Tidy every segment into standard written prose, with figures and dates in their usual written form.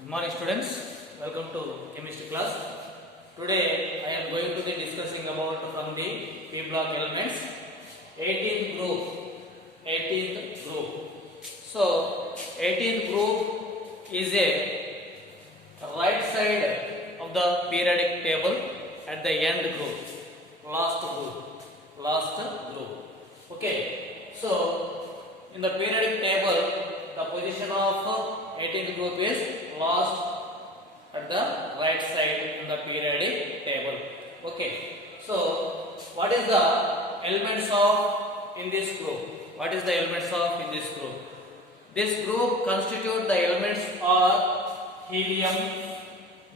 Good morning students, welcome to chemistry class. Today I am going to be discussing about from the P block elements 18th group. 18th group. So 18th group is a right side of the periodic table at the end group. Last group. Okay. So in the periodic table the position of 18th group is last at the right side in the periodic table. Okay. So what is the elements of in this group? What is the elements of in this group? This group constitute the elements are helium,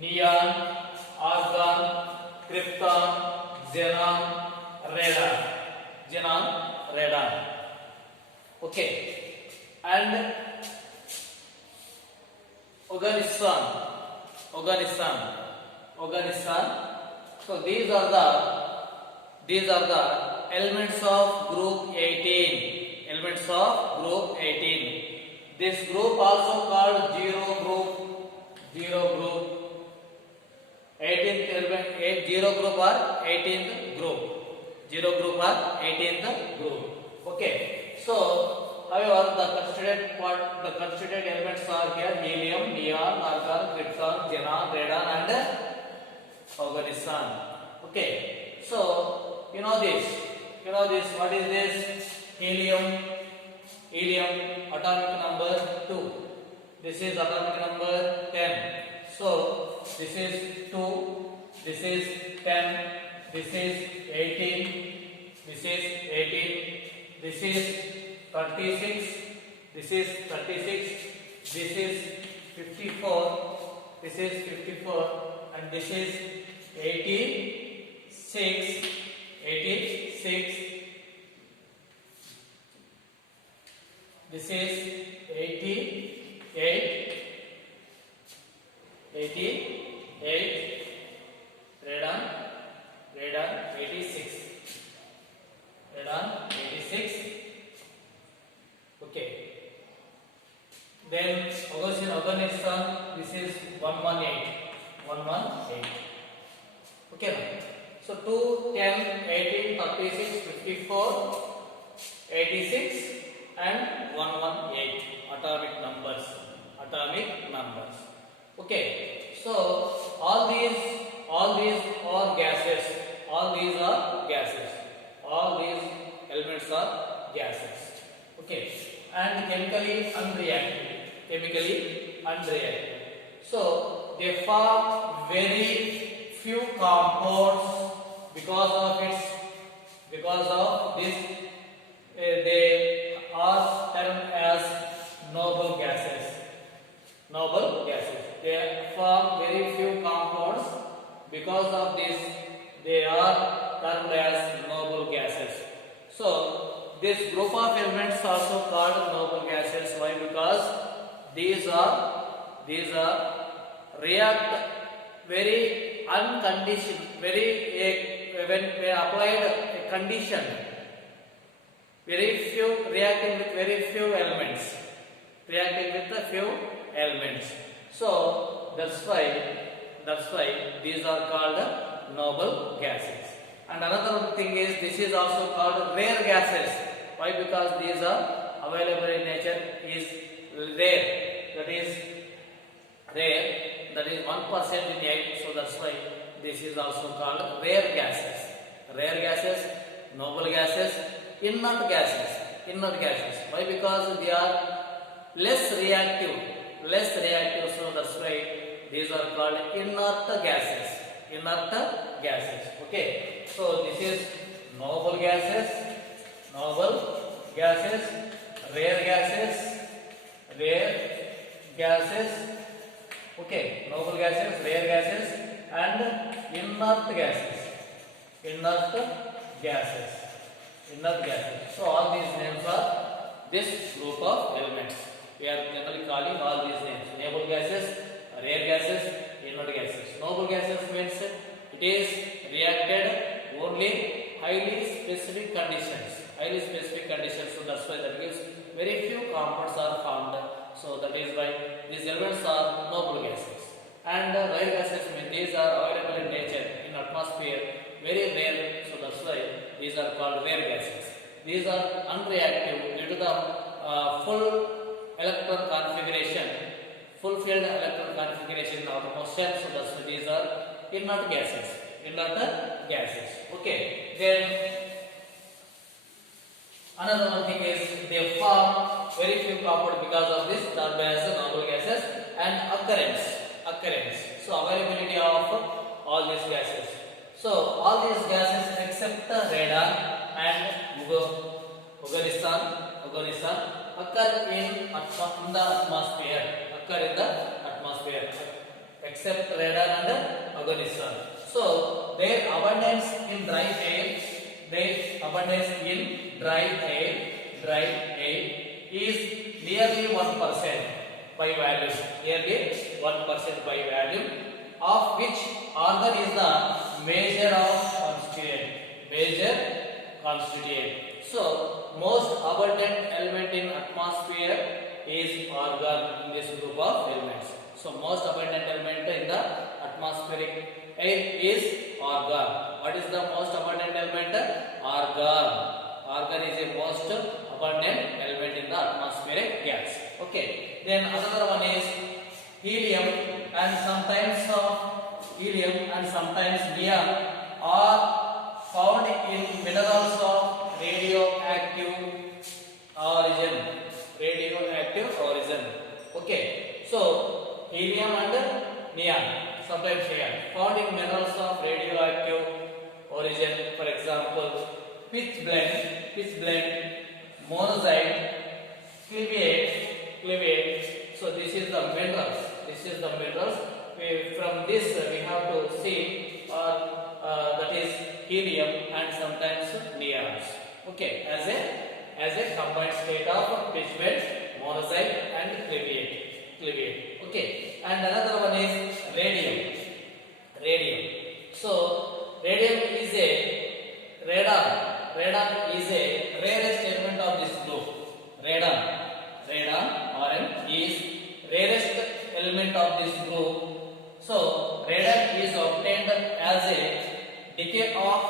neon, argon, krypton, xenon, radon. Okay. And Oganistan. So these are the elements of group 18. Elements of group 18. This group also called zero group. 18th element, zero group or 18th group. Zero group or 18th group. Okay. So however, the constituted elements are here helium, neon, argon, krypton, xenon, radon, and oganistan. Okay. So you know this. What is this? Helium, atomic number 2. This is atomic number 10. So this is 2. This is 10. This is 18. This is 18. This is 36, this is 36, this is 54, this is 54, and this is 86, this is 88, radon 86, okay. Then Afghanistan, this is 118. Okay now. So 2, 10, 18, 36, 54, 86 and 118 atomic numbers. Okay. So all these are gases. All these elements are gases. Okay. And chemically unreactive. So they form very few compounds because of this they are termed as noble gases. They form very few compounds, because of this they are termed as noble gases. So this group of elements also called noble gases. Why? Because these are react very unconditioned, when applied a condition, reacting with very few elements. So that's why these are called noble gases. And another thing is, this is also called rare gases. Why? Because these are available in nature is rare. That is 1% in 8. So that's why this is also called rare gases, noble gases, inert gases. Why? Because they are less reactive. So that's why these are called inert gases. Okay. So this is noble gases, rare gases, okay, noble gases, rare gases, and inert gases. So all these names are this group of elements. We are generally calling all these names: noble gases, rare gases, inert gases. Noble gases means it is reacted only highly specific conditions. So that's why very few compounds are formed. So that is why these elements are noble gases. and rare gases mean these are available in nature in atmosphere, very rare, so that's why these are called rare gases. These are unreactive due to the full electron configuration, fulfilled electron configuration of the atmosphere, so that's why these are inert gases. Okay, then another one thing is they form very few compounds because of this termed as noble gases and occurrence. So availability of all these gases. So all these gases except radon and oganesson occur in the atmosphere. Except radon and oganesson. So their abundance in dry air is nearly 1% by volume. Of which argon is the major constituent. So most abundant element in atmosphere is argon in this group of elements. So most abundant element in the atmospheric air is argon. What is the most abundant element? Argon. Argon is a most abundant element in the atmospheric gas. Okay. Then another one is helium and sometimes neon are found in minerals of radioactive origin. Okay. So helium and neon, sometimes neon, found in minerals of radioactive origin. For example, pitch blende, monazite, cleavate. So this is the minerals. From this we have to see that is helium and sometimes neons. Okay, as a combined state of pitch blende, monazite and cleavate. Okay, and another one is radium. So radium is a radon is a rarest element of this group. Radon is rarest element of this group. So radon is obtained as a decay of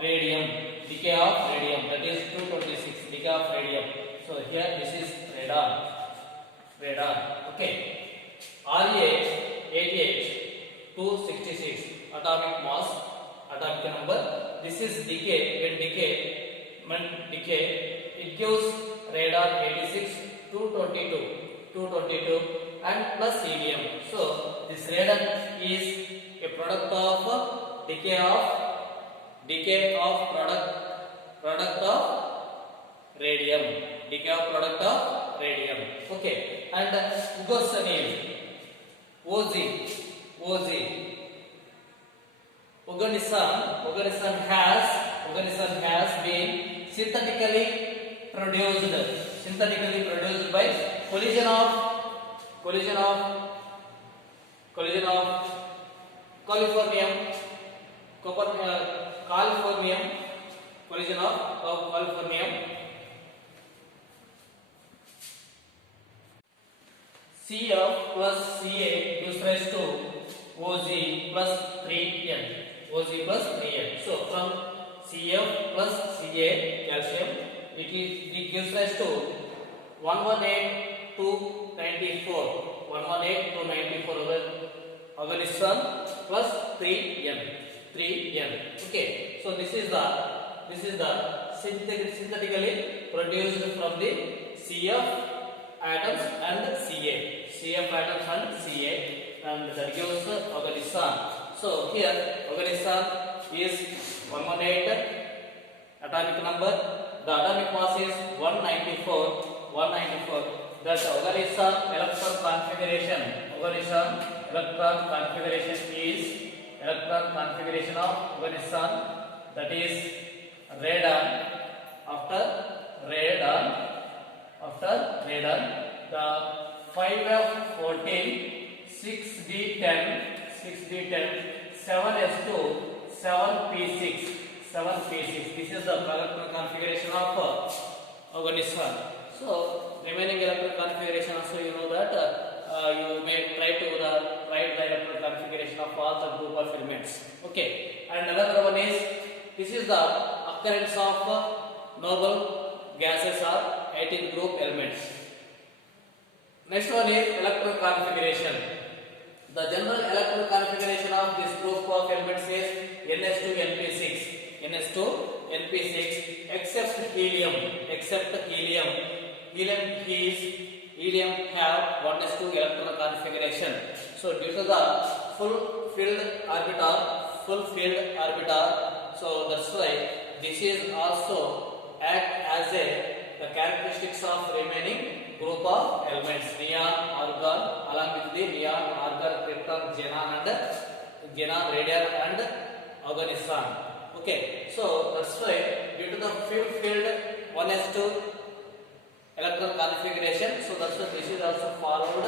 radium. That is 226 decay of radium. So here this is radon. Okay. Ra88 266 atomic mass, atomic number. This is decay. When decay, it gives radon 86 222 and plus helium. So this radon is a product of decay of product of radium. Okay, and ugosonium, Oganesson has been synthetically produced by collision of coliformium, CF plus Ca gives rise to Oz plus 3n. So from CF plus Ca calcium, it gives rise to 118 to 94 Oganesson plus 3n. Okay, so this is the synthetically produced from the CF atoms and Ca, and that gives Oganesson. So here Oganesson is 118 atomic number. The atomic mass is 194. That Oganesson electron configuration is electron configuration of Oganesson, that is radon. After radon, the 5f14 6d10 7s2 7p6. This is the electron configuration of Oganesson. So remaining electron configuration also, you know that you may try to the elements. Okay, and another one is this is the occurrence of noble gases or 18th group elements. Next one is electron configuration. The general electron configuration of this group of elements is NS2 NP6 except helium. Helium have 1s2 electron configuration. So due to the full filled orbital, so that's why this is also act as the characteristics of remaining group of elements, neon, argon, along with the neon, argon, krypton, xenon, radium and oganesson. Okay, so that's why due to the filled 1s2 electron configuration, so that's why this is also followed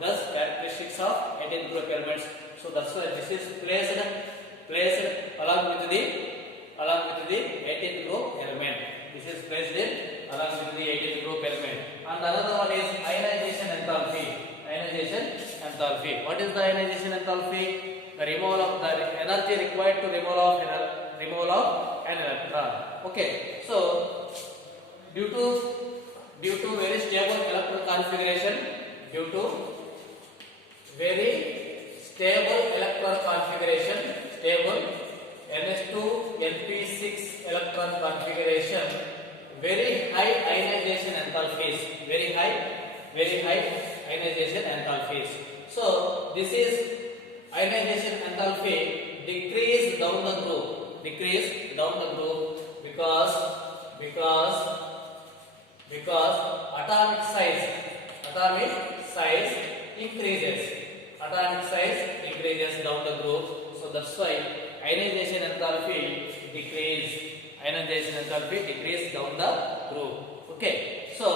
thus characteristics of 18th group elements. So that's why this is placed along with the 18th group element. This is placed along with the 18th group element. And another one is ionization enthalpy. What is the ionization enthalpy? The removal of the energy required to removal of an electron. Okay, so due to very stable electron configuration, stable NS2 NP6 electron configuration, very high ionization enthalpies. So this is ionization enthalpy decrease down the group because atomic size increases down the group. So that's why ionization enthalpy decrease down the group. Okay, so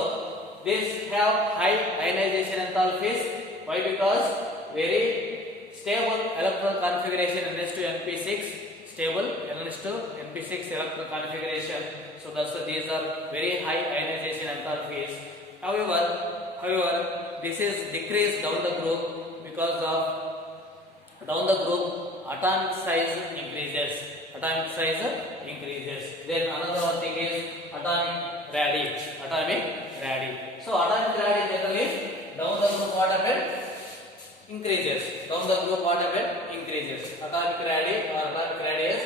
these have high ionization enthalpies. Why? Because very stable electron configuration NS2 NP6 electron configuration. So that's why these are very high ionization enthalpies. However, this is decreased down the group because of atomic size increases. Then another one thing is atomic radii. So atomic radii generally down the group what happened? Increases. Atomic radii or atomic radius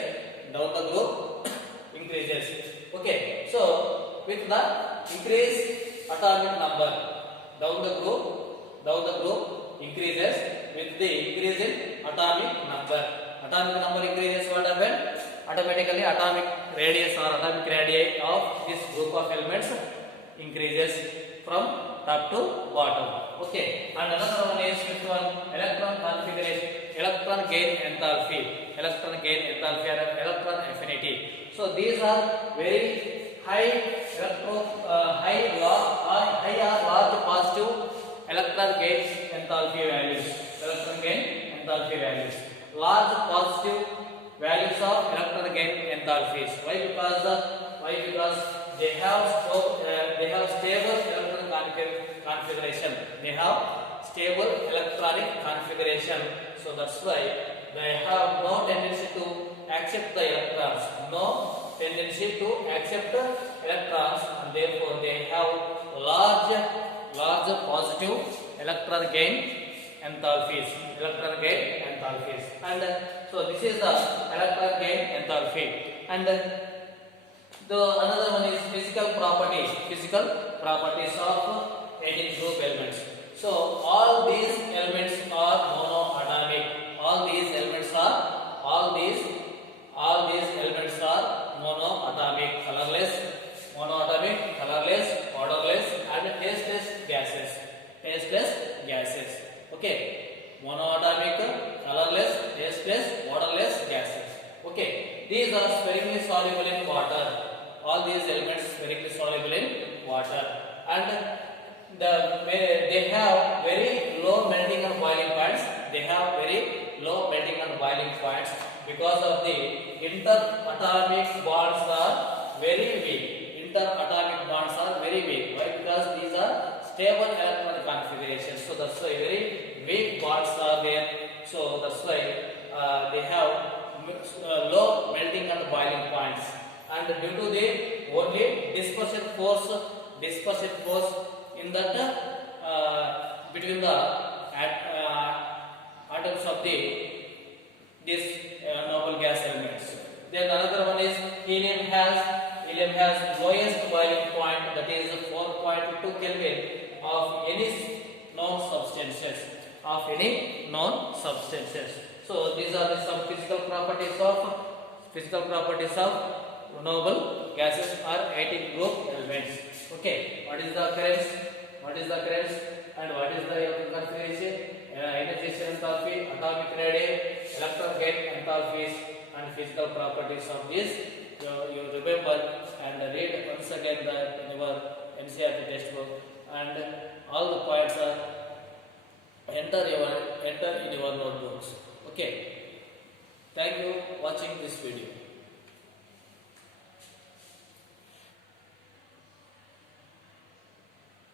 down the group increases. Okay, so with the increased atomic number down the group increases with the increase in atomic number increases, what happens? Automatically atomic radius or atomic radii of this group of elements increases from top to bottom. Okay, and another one is fifth one, electron configuration, electron gain enthalpy or electron affinity. So these are very high or large positive electron gain enthalpy values. Large positive values of electron gain enthalpies. Why? Because they have stable electron configuration. So that's why they have no tendency to accept the electrons. And therefore they have large positive electron gain enthalpies. And so this is the electron gain enthalpy. And the another one is physical properties of 18 group elements. So all these elements are monoatomic. All these elements are monoatomic, colorless, odorless, and tasteless gases. Okay, monoatomic, colorless, tasteless, odorless gases. Okay, these are sparingly soluble in water. All these elements sparingly soluble in water, and they have very low melting and boiling points. Because of the interatomic bonds are very weak. Why? Because these are stable electron configurations. So that's why very weak bonds are there. So that's why they have low melting and boiling points, and due to the only dispersion force in that between the atoms of the this noble gas elements. Then another one is helium has lowest boiling point, that is 4.2 Kelvin of any known substances. So these are the some physical properties of noble gases or 18 group elements. Okay, what is the occurrence? And what is the configuration? Ionization enthalpy, atomic radius, electron gate enthalpies, and physical properties of this. You remember and read once again in your NCERT textbook, and all the points are enter in your notebooks. Okay. Thank you for watching this video.